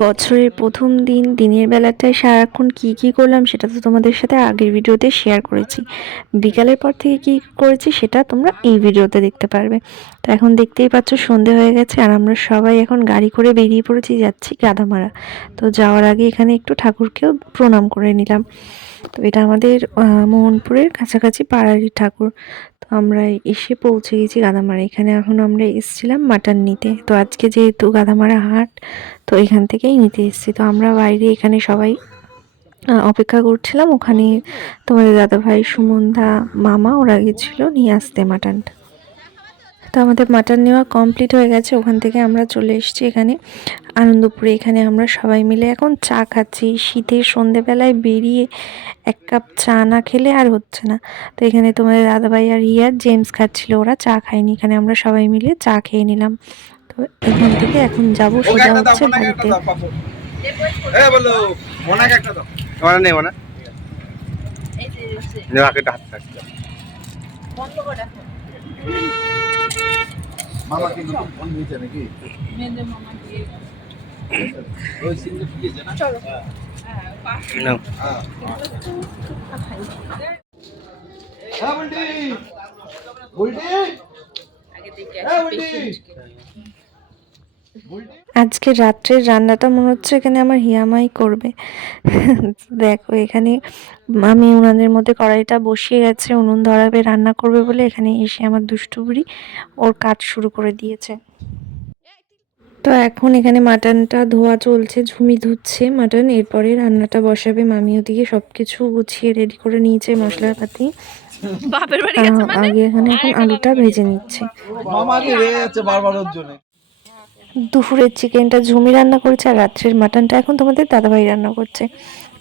বছরের প্রথম দিন, দিনের বেলাটায় সারাক্ষণ কি কি করলাম সেটা তো তোমাদের সাথে আগের ভিডিওতে শেয়ার করেছি। বিকালের পর থেকে কি করেছি সেটা তোমরা এই ভিডিওতে দেখতে পারবে। তো এখন দেখতেই পাচ্ছ সন্ধে হয়ে গেছে আর আমরা সবাই এখন গাড়ি করে বেরিয়ে পড়েছি, যাচ্ছি গাদামারা তো যাওয়ার আগে এখানে একটু ঠাকুরকেও প্রণাম করে নিলাম। তো এটা আমাদের মোহনপুরের কাছাকাছি পাড়ারই ঠাকুর। আমরা এসে পৌঁছে গেছি গাদামারা। এখানে এখন আমরা এসেছিলাম মাটন নিতে। তো আজকে যেহেতু গাদামারা হাট, তো এখান থেকেই নিতে এসেছি। তো আমরা বাইরে এখানে সবাই অপেক্ষা করছিলাম। ওখানে তোমাদের দাদাভাই সুমনদা মামা ওরা গেছিল নিয়ে আসতে মাটনটা। তো আমাদের মাটন নেওয়া কমপ্লিট হয়ে গেছে ওখান থেকে আমরা চলে এসেছি এখানে। আনন্দপুরে এখানে আমরা সবাই মিলে এখন চা খাচ্ছি। শীতের সন্ধেবেলায় বেরিয়ে এক কাপ চা না খেলে আর হচ্ছে না। তো এখানে তোমাদের দাদাভাই আর রিয়ার জেমস খাচ্ছিল ওরা চা খায়নি। এখানে আমরা সবাই মিলে চা খেয়ে নিলাম। তো এখান থেকে এখন যাব সোজা হচ্ছে বাড়িতে বলো মনাকে মামা কি নতুন ফোন নিয়েছে নাকি? ওই সিঙ্গেল দিয়েছে না? নাও। হ্যাঁ হ্যাঁ বলটি। বলটি। আজকে রাত্রের রান্নাটা মনে হচ্ছে এখানে আমার হিয়ামাই করবে। দেখো এখানে আমি উনানের মধ্যে কড়াইটা বসিয়ে গেছে উনুন ধরাবে রান্না করবে বলে এখানে এসে আমার দুষ্টু বুড়ি ওর কাজ শুরু করে দিয়েছে। তো এখন এখানে মাটনটা ধোয়া চলছে ঝুমি ধুচ্ছে মাটন এরপরে রান্নাটা বসাবে মামি ওদিকে সব কিছু গুছিয়ে রেডি করে নিয়েছে মশলাপাতি। মানে? আগে এখানে এখন আলুটা ভেজে নিচ্ছে। দুপুরের চিকেনটা ঝুমি রান্না করেছে আর রাত্রের মাটনটা এখন তোমাদের দাদাভাই রান্না করছে।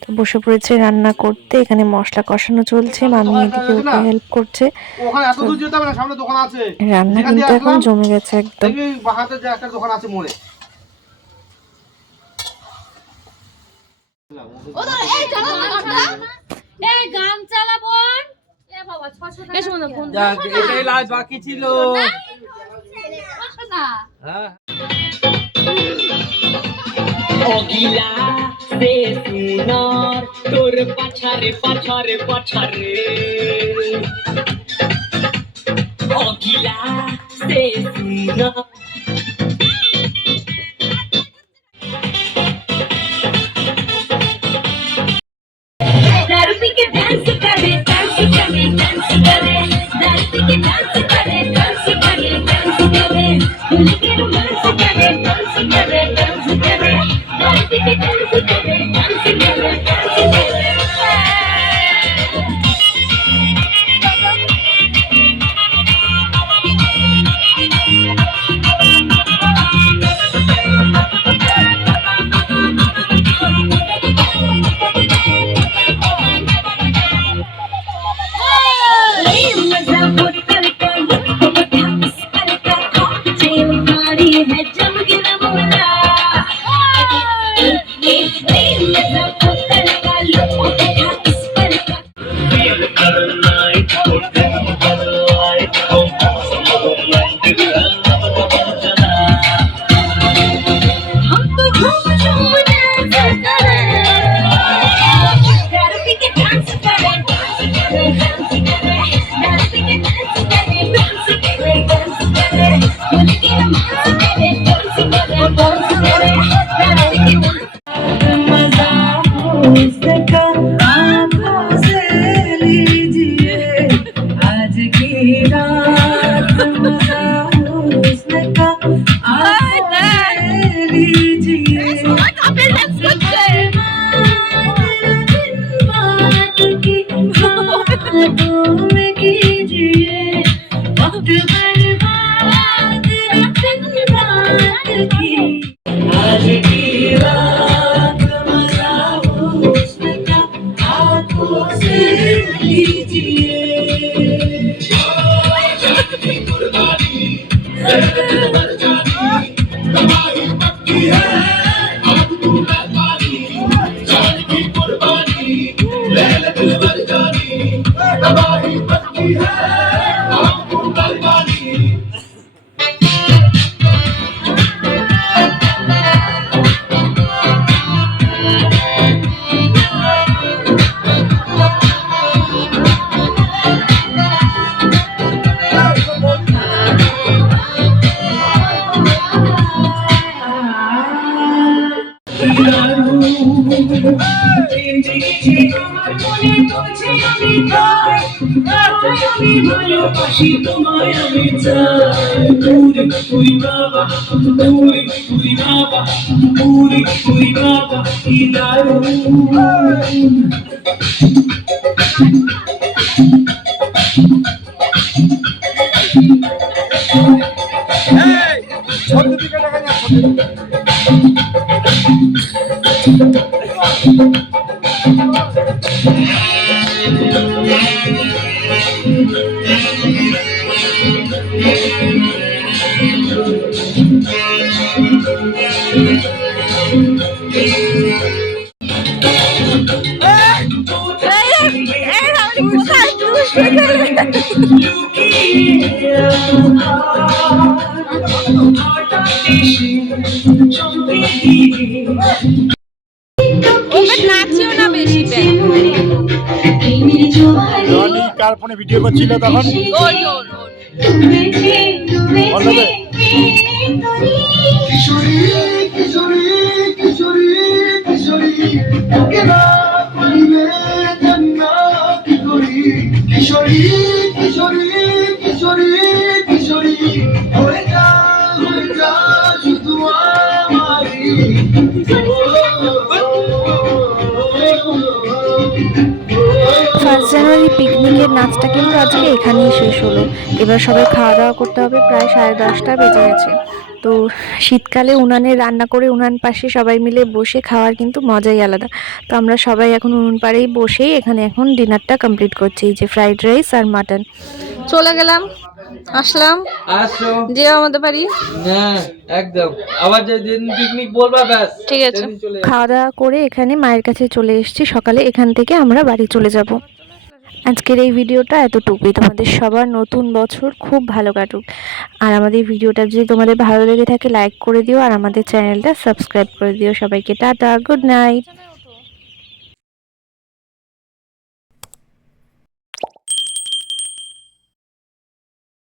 তো বসে পড়েছে রান্না করতে এখানে মশলা কষানো চলছে মামি এদিকে ওকে হেল্প করছে। ওখানে এত দূর যেতে হবে না সামনে দোকান আছে। রান্না কিন্তু এখন জমে গেছে একদম। দোকান আছে মোড়ে। ও তো এই অগিলা সে সুনর তোর পাছারে পাছারে পাছারে অগিলা সে সুনর धरती के डांस करे डांस करे डांस करे धरती के डांस करे डांस उसका आंखों ভালোবাসি তোমায় আমি চাই পুরে তুই বাবা পুরে তুই বাবা পুরে তুই বাবা কি দারুণ এই ছোট দিকে জোয়ারে কার ফোনে ভিডিও করছিল তখন? কিশোরী কিশোরী কিশোরী কিশোরী তোকে না পাইলে জানি কি করি। কিশোরী কিশোরী কিশোরী কিশোরী হয়ে যা হয়ে যা শুধু আমারই। পিকনিকের নাচটা কিন্তু আজকে এখানেই শেষ হলো। এবার সবাই খাওয়া দাওয়া করতে হবে প্রায় সাড়ে দশটা বেজে গেছে। তো শীতকালে উনানে রান্না করে উনান পাশে সবাই মিলে বসে খাওয়ার কিন্তু মজাই আলাদা। তো আমরা সবাই এখন উনুন পাড়েই বসেই এখানে এখন ডিনারটা কমপ্লিট করছি এই যে ফ্রাইড রাইস আর মাটন। চলে গেলাম আসলাম। আসো। যে আমাদের বাড়ি। না একদম। আবার যেদিন পিকনিক বলবা ব্যাস। ঠিক আছে। খাওয়া দাওয়া করে এখানে মায়ের কাছে চলে এসেছি সকালে এখান থেকে আমরা বাড়ি চলে যাব। আজকের এই ভিডিওটা এতটুকুই। তোমাদের সবার নতুন বছর খুব ভালো কাটুক। আর আমাদের ভিডিওটা যদি তোমাদের ভালো লেগে থাকে লাইক করে দিও। আর আমাদের চ্যানেলটা সাবস্ক্রাইব করে দিও। সবাইকে টাটা গুড নাইট